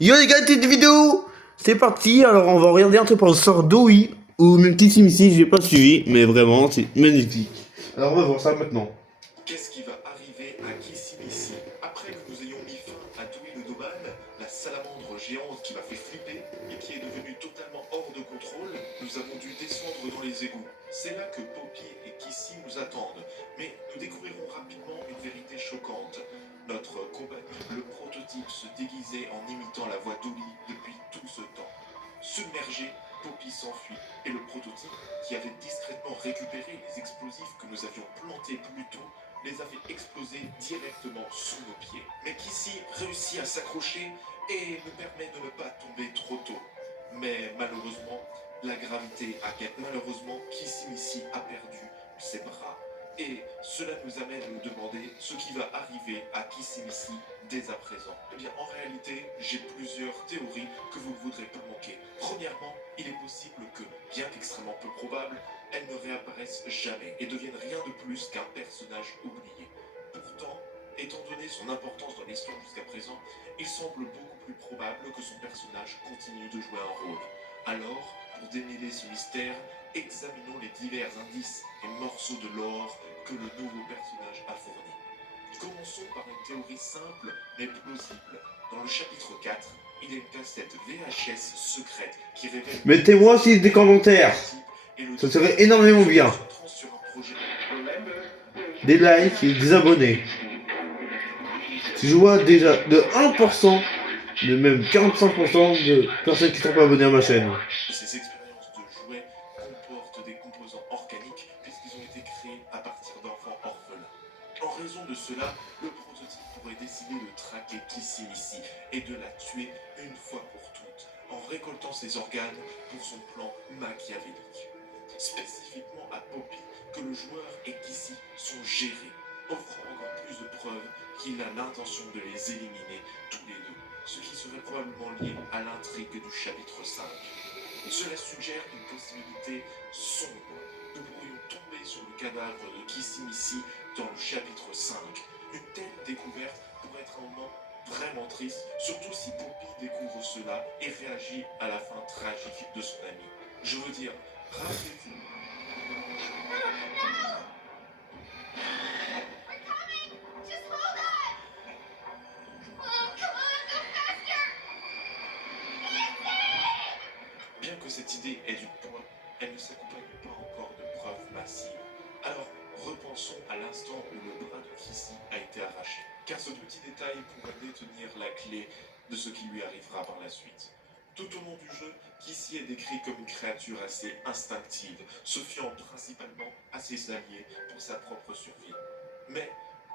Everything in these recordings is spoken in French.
Yo les gars, cette vidéo, c'est parti. Alors on va regarder un truc par le sort d'Oi ou même petit sim ici, j'ai pas suivi, mais vraiment c'est magnifique. Alors on va voir ça maintenant. Qu'est-ce qui va arriver à Kissimmee après que nous ayons mis fin à Dewey le Doban, la salamandre géante qui m'a fait flipper et qui est devenue totalement hors de contrôle? Nous avons dû descendre dans les égouts. C'est là que Poppy et Kissy nous attendent. Mais nous découvrirons rapidement une vérité choquante. Notre compagnie, le prototype, se déguisait en imitant la voix d'Oli depuis tout ce temps. Submergé, Poppy s'enfuit et le prototype, qui avait discrètement récupéré les explosifs que nous avions plantés plus tôt, les a fait exploser directement sous nos pieds. Mais Kissy réussit à s'accrocher et nous permet de ne pas tomber trop tôt. Mais malheureusement, la gravité a gagné. Malheureusement, Kissimmee a perdu ses bras. Et cela nous amène à nous demander ce qui va arriver à Kissimmee dès à présent. Eh bien, en réalité, j'ai plusieurs théories que vous ne voudrez pas manquer. Premièrement, il est possible que, bien qu'extrêmement peu probable, elle ne réapparaisse jamais et devienne rien de plus qu'un personnage oublié. Pourtant, étant donné son importance dans l'histoire jusqu'à présent, il semble beaucoup plus probable que son personnage continue de jouer un rôle. Alors, pour démêler ce mystère, examinons les divers indices et morceaux de l'or que le nouveau personnage a fourni. Commençons par une théorie simple mais plausible. Dans le chapitre 4, il y a une cassette VHS secrète qui révèle... Mettez-moi aussi des commentaires, ça serait énormément bien. Des likes et des abonnés. Si je vois déjà de 1%, de même 45% de personnes qui ne sont pas abonnées à ma chaîne. Ces expériences de jouets comportent des composants organiques puisqu'ils ont été créés à partir d'enfants orphelins. En raison de cela, le prototype pourrait décider de traquer Kissimmee et de la tuer une fois pour toutes, en récoltant ses organes pour son plan machiavélique. Spécifiquement à Poppy, que le joueur et Kissy sont gérés, offrant encore plus de preuves qu'il a l'intention de les éliminer tous les deux, ce qui serait probablement lié à l'intrigue du chapitre 5. Cela suggère une possibilité sombre. Nous pourrions tomber sur le cadavre de Kissimmee dans le chapitre 5. Une telle découverte pourrait être un moment vraiment triste, surtout si Poppy découvre cela et réagit à la fin tragique de son ami. Je veux dire, rappelez-vous. Bien que cette idée ait du poids, elle ne s'accompagne pas encore de preuves massives. Alors, repensons à l'instant où le bras de Kissy a été arraché, car ce petit détail pourrait détenir la clé de ce qui lui arrivera par la suite. Tout au long du jeu, Kissy est décrit comme une créature assez instinctive, se fiant principalement à ses alliés pour sa propre survie. Mais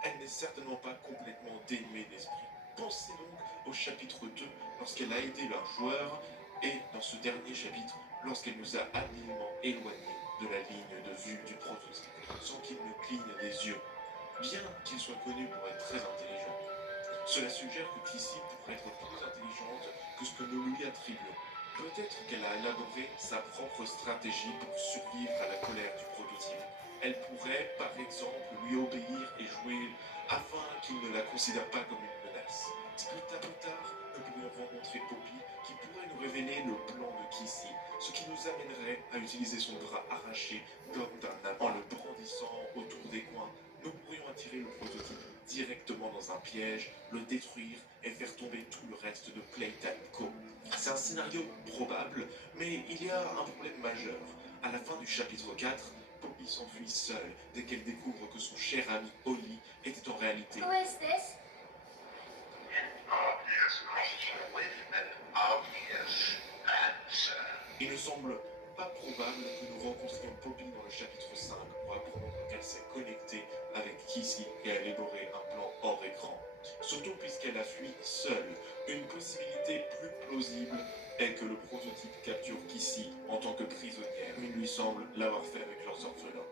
elle n'est certainement pas complètement dénuée d'esprit. Pensez donc au chapitre 2, lorsqu'elle a aidé leur joueur, et dans ce dernier chapitre, lorsqu'elle nous a habilement éloignés de la ligne de vue du prototype, sans qu'il ne cligne des yeux, bien qu'il soit connu pour être très intelligent. Cela suggère que Kissy pourrait être plus intelligente que ce que nous lui attribuons. Peut-être qu'elle a élaboré sa propre stratégie pour survivre à la colère du prototype. Elle pourrait, par exemple, lui obéir et jouer afin qu'il ne la considère pas comme une menace. Plus tard, nous pourrions rencontrer Poppy qui pourrait nous révéler le plan de Kissy, ce qui nous amènerait à utiliser son bras arraché comme d'un en le brandissant autour des coins. Nous pourrions attirer le prototype directement dans un piège, le détruire et faire tomber tout le reste de Playtime Co. C'est un scénario probable, mais il y a un problème majeur. À la fin du chapitre 4, Poppy s'enfuit seule dès qu'elle découvre que son cher ami Oli était en réalité... Who is this? Il ne semble pas probable que nous rencontrions Poppy dans le chapitre 5 pour apprendre qu'elle s'est connectée avec Kissy et a élaboré un plan hors écran. Surtout puisqu'elle a fui seule. Une possibilité plus plausible est que le prototype capture Kissy en tant que prisonnière. Il lui semble l'avoir fait avec leurs orphelins.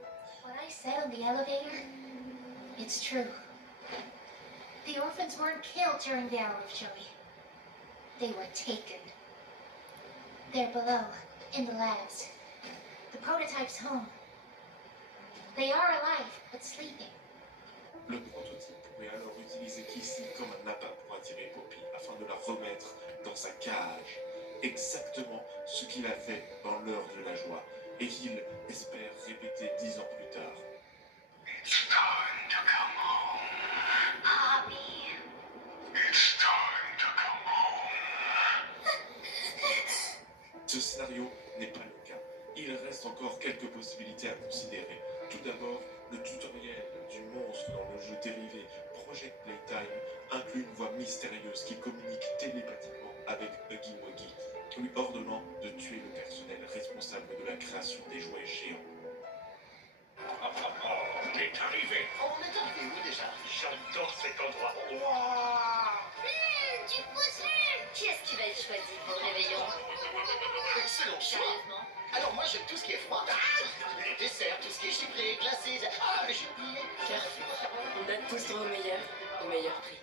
What I said on the elevator, it's true. The orphans weren't killed during the Hour of Joey. They were taken. They're below, in the labs. The prototype's home. They are alive, but sleeping. Le prototype pourrait alors utiliser Kissy comme un appât pour attirer Poppy afin de la remettre dans sa cage. Exactement ce qu'il a fait dans l'heure de la joie et qu'il espère répéter 10 ans plus tard. It's time to come home. Poppy. It's time to come home. Ce scénario n'est pas le cas. Il reste encore quelques possibilités à considérer. Tout d'abord, le tutoriel du monstre dans le jeu dérivé Project Playtime inclut une voix mystérieuse qui communique télépathiquement avec Huggy Wuggy, lui ordonnant de tuer le personnel responsable de la création des jouets géants. On est arrivé. On est arrivé où déjà? J'adore cet endroit. Du puzzle. Qui est-ce qui va être choisi pour le réveillon? Excellent choix. Sérieusement? Alors moi j'aime tout ce qui est froid. Les desserts, tout ce qui est givré, glacé. Ah, j'ai oublié. Carrefour. On a tous droit au meilleur prix.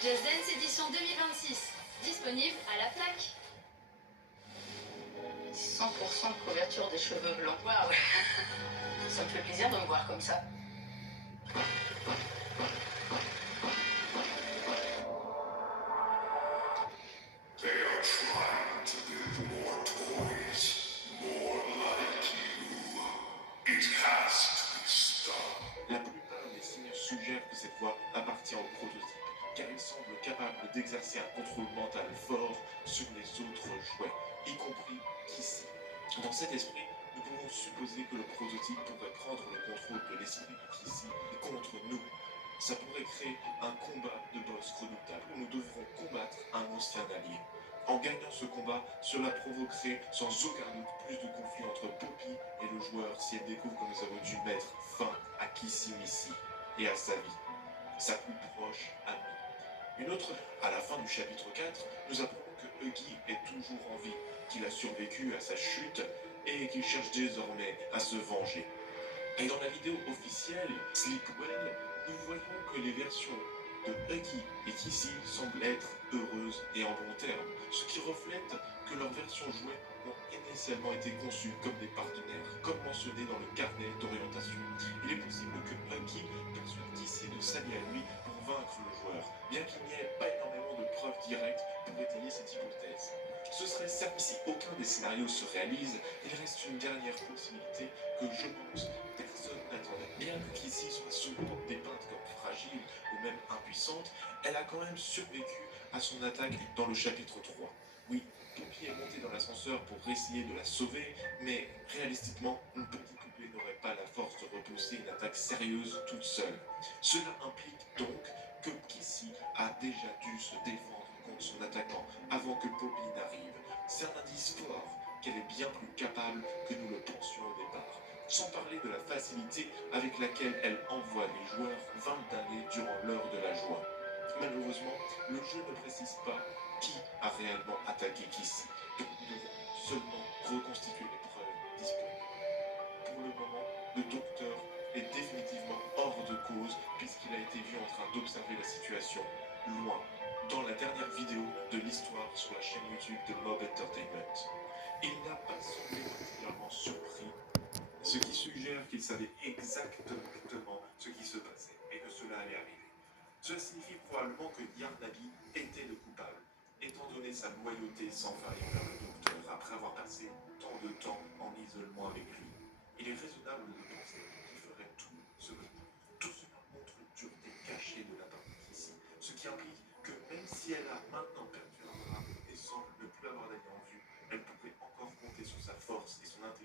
Just Dance édition 2026, disponible à la plaque. 100% de couverture des cheveux blancs. Waouh. Ça me fait plaisir de me voir comme ça. They are trying to build more toys, more like you. It has to be stopped. La plupart des signes suggèrent que cette voix appartient au prototype, car il semble capable d'exercer un contrôle mental fort sur les autres jouets, y compris Kissy. Dans cet esprit, nous pouvons supposer que le prototype pourrait prendre le contrôle de l'esprit de Kissy contre nous. Ça pourrait créer un combat de boss redoutable où nous devrons combattre un ancien allié. En gagnant ce combat, cela provoquerait sans aucun doute plus de conflits entre Poppy et le joueur si elle découvre que nous avons dû mettre fin à Kissy Missy et à sa vie, sa plus proche amie. Une autre, à la fin du chapitre 4, nous apprenons que Huggy est toujours en vie, qu'il a survécu à sa chute et qu'il cherche désormais à se venger. Et dans la vidéo officielle, Sleepwell, nous voyons que les versions de Huggy et Kissy semblent être heureuses et en bons termes, ce qui reflète que leurs versions jouées ont initialement été conçues comme des partenaires, comme mentionné dans le carnet d'orientation. Il est possible que Huggy persuade Kissy de s'allier à lui pour vaincre le joueur, bien qu'il n'y ait pas énormément de preuves directes pour étayer cette hypothèse. Ce serait certes si aucun des scénarios se réalise, il reste une dernière possibilité que je pense personne n'attendait. Bien que Kissy soit souvent dépeinte comme fragile ou même impuissante, elle a quand même survécu à son attaque dans le chapitre 3. Oui, Poppy est montée dans l'ascenseur pour essayer de la sauver, mais réalistiquement, une petite poupée n'aurait pas la force de repousser une attaque sérieuse toute seule. Cela implique donc que Kissy a déjà dû se défendre contre son attaquant avant que Poppy n'arrive. C'est un indice fort qu'elle est bien plus capable que nous le pensions au départ. Sans parler de la facilité avec laquelle elle envoie les joueurs vindalés durant l'heure de la joie. Malheureusement, le jeu ne précise pas qui a réellement attaqué Kissy, donc nous devons seulement reconstituer les preuves disponibles. Pour le moment, le docteur est définitivement hors de cause puisqu'il a été vu en train d'observer la situation loin, dans la dernière vidéo de l'histoire sur la chaîne YouTube de Mob Entertainment. Il n'a pas semblé particulièrement surpris, ce qui suggère qu'il savait exactement ce qui se passait et que cela allait arriver. Cela signifie probablement que Yarnabi était le coupable, étant donné sa loyauté sans faille envers le docteur après avoir passé tant de temps en isolement avec lui. Il est raisonnable de penser qu'il ferait tout ce que tout cela montre une dureté cachée de la part de Kissy, ce qui implique que même si elle a maintenant perdu un bras et semble ne plus avoir d'amis en vue, elle pourrait encore compter sur sa force